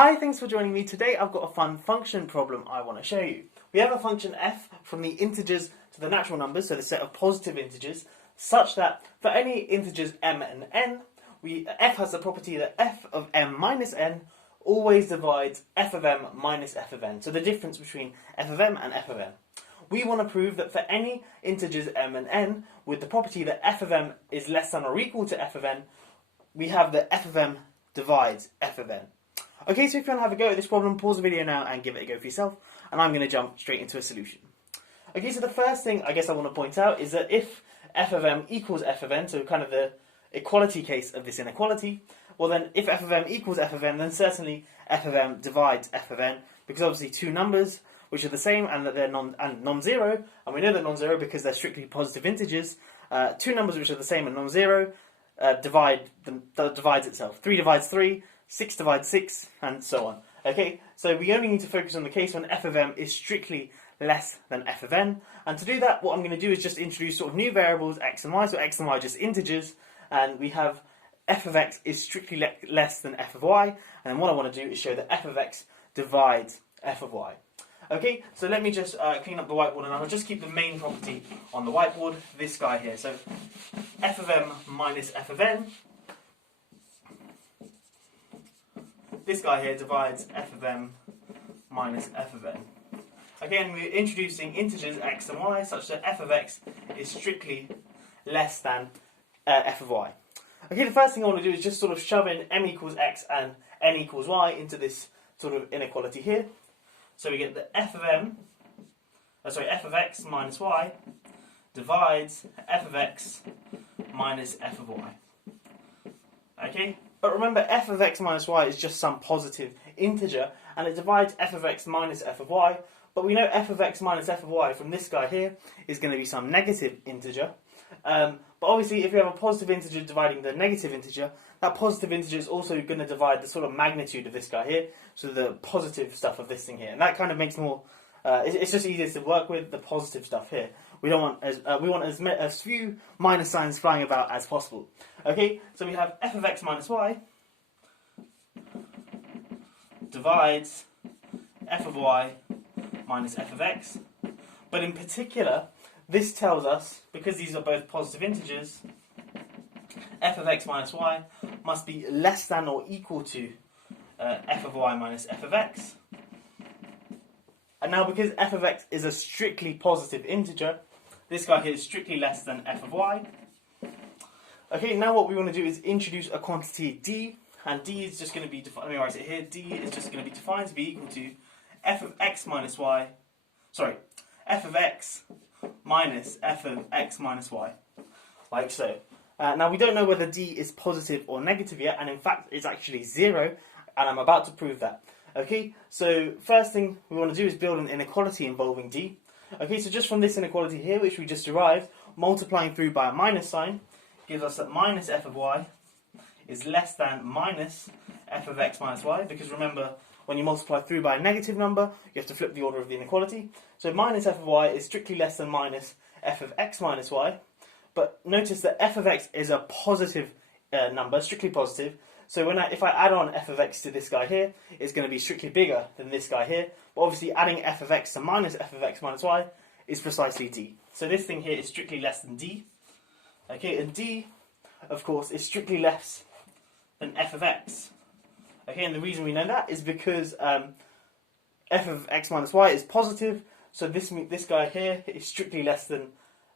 Hi, thanks for joining me. Today I've got a fun function problem I want to show you. We have a function f from the integers to the natural numbers, so the set of positive integers, such that for any integers m and n, f has the property that f of m minus n always divides f of m minus f of n, so the difference between f of m and f of n. We want to prove that for any integers m and n with the property that f of m is less than or equal to f of n, we have that f of m divides f of n. Okay, so if you want to have a go at this problem, pause the video now and give it a go for yourself, and I'm going to jump straight into a solution. Okay, so the first thing I guess I want to point out is that if f of m equals f of n, so kind of the equality case of this inequality, well then if f of m equals f of n, then certainly f of m divides f of n, because obviously two numbers which are the same and that they're non-zero, and we know that non-zero because they're strictly positive integers, two numbers which are the same and non-zero divides itself. 3 divides 3, 6 divides 6, and so on. Okay, so we only need to focus on the case when f of m is strictly less than f of n, and to do that what I'm going to do is just introduce sort of new variables x and y, so x and y are just integers, and we have f of x is strictly less than f of y, and then what I want to do is show that f of x divides f of y. Okay, so let me just clean up the whiteboard, and I'll just keep the main property on the whiteboard, this guy here. So f of m minus f of n, this guy here divides f of m minus f of n. Again, we're introducing integers x and y such that f of x is strictly less than f of y. Okay, the first thing I want to do is just sort of shove in m equals x and n equals y into this sort of inequality here. So we get that f of x minus y divides f of x minus f of y. Okay? But remember, f of x minus y is just some positive integer, and it divides f of x minus f of y, but we know f of x minus f of y from this guy here is going to be some negative integer. But obviously, if you have a positive integer dividing the negative integer, that positive integer is also going to divide the sort of magnitude of this guy here, so the positive stuff of this thing here, and that kind of makes more. It's just easier to work with the positive stuff here. We want as few minus signs flying about as possible. Okay, so we have f of x minus y divides f of y minus f of x, but in particular, this tells us, because these are both positive integers, f of x minus y must be less than or equal to f of y minus f of x. And now because f of x is a strictly positive integer, this guy here is strictly less than f of y. Okay, now what we want to do is introduce a quantity d, and d is just going to be defined, let me write it here, d is just going to be defined to be equal to f of x minus y, f of x minus f of x minus y, like so. Now we don't know whether d is positive or negative yet, and in fact it's actually 0, and I'm about to prove that. Okay, so first thing we want to do is build an inequality involving d. Okay, so just from this inequality here, which we just derived, multiplying through by a minus sign gives us that minus f of y is less than minus f of x minus y, because remember, when you multiply through by a negative number, you have to flip the order of the inequality. So minus f of y is strictly less than minus f of x minus y. But notice that f of x is a positive number, strictly positive. So if I add on f of x to this guy here, it's going to be strictly bigger than this guy here. But obviously adding f of x to minus f of x minus y is precisely d. So this thing here is strictly less than d. Okay, and d, of course, is strictly less than f of x. Okay, and the reason we know that is because f of x minus y is positive, so this guy here is strictly less than,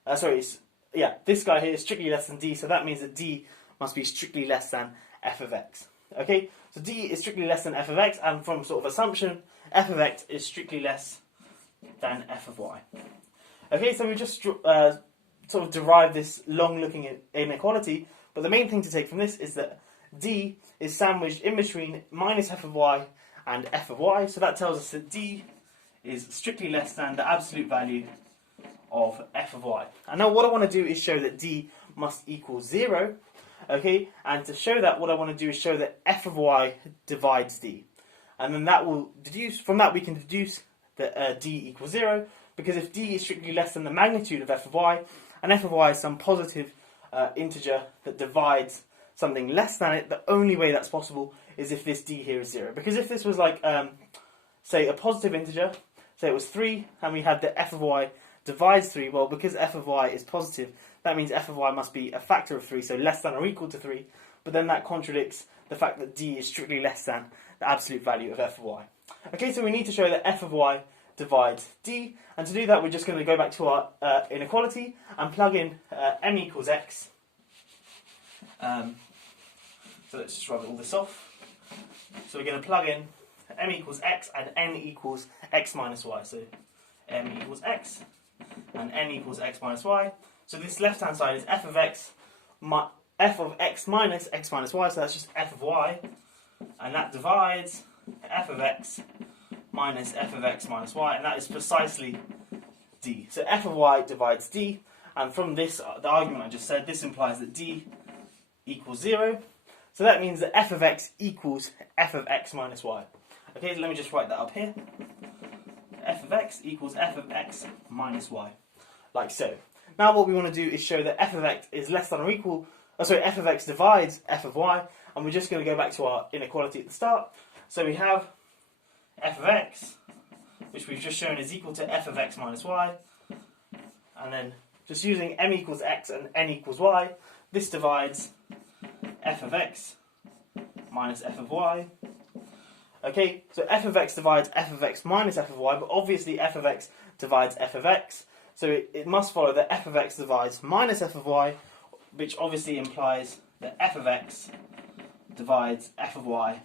this guy here is strictly less than d, so that means that d must be strictly less than f of x. Okay, so d is strictly less than f of x, and from sort of assumption, f of x is strictly less than f of y. Okay, so we just sort of derived this long-looking inequality, but the main thing to take from this is that d is sandwiched in between minus f of y and f of y, so that tells us that d is strictly less than the absolute value of f of y. And now what I want to do is show that d must equal 0, okay, and to show that, what I want to do is show that f of y divides d. And then that will deduce, from that we can deduce that d equals 0, because if d is strictly less than the magnitude of f of y, and f of y is some positive integer that divides something less than it, the only way that's possible is if this d here is 0. Because if this was like, say, a positive integer, say it was 3, and we had the f of y divides 3, well, because f of y is positive, that means f of y must be a factor of 3, so less than or equal to 3, but then that contradicts the fact that d is strictly less than the absolute value of f of y. Okay, so we need to show that f of y divides d, and to do that we're just going to go back to our inequality and plug in m equals x. So let's just rub all this off. So we're going to plug in m equals x and n equals x minus y. So m equals x and n equals x minus y. So this left-hand side is f of x minus x minus y, so that's just f of y, and that divides f of x minus f of x minus y, and that is precisely d. So f of y divides d, and from this, the argument I just said, this implies that d equals 0. So that means that f of x equals f of x minus y. Okay, so let me just write that up here. F of x equals f of x minus y, like so. Now what we want to do is show that f of x is less than or equal, f of x divides f of y, and we're just going to go back to our inequality at the start. So we have f of x, which we've just shown is equal to f of x minus y, and then just using m equals x and n equals y, this divides f of x minus f of y. Okay, so f of x divides f of x minus f of y, but obviously f of x divides f of x, so it must follow that f of x divides minus f of y, which obviously implies that f of x divides f of y.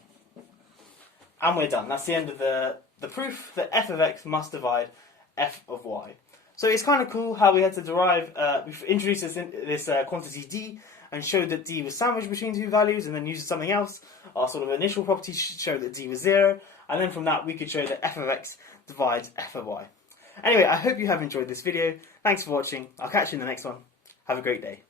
And we're done. That's the end of the proof that f of x must divide f of y. So it's kind of cool how we had to derive, we've introduced this quantity d, and showed that d was sandwiched between two values, and then used something else. Our sort of initial property showed that d was 0, and then from that we could show that f of x divides f of y. Anyway, I hope you have enjoyed this video. Thanks for watching. I'll catch you in the next one. Have a great day.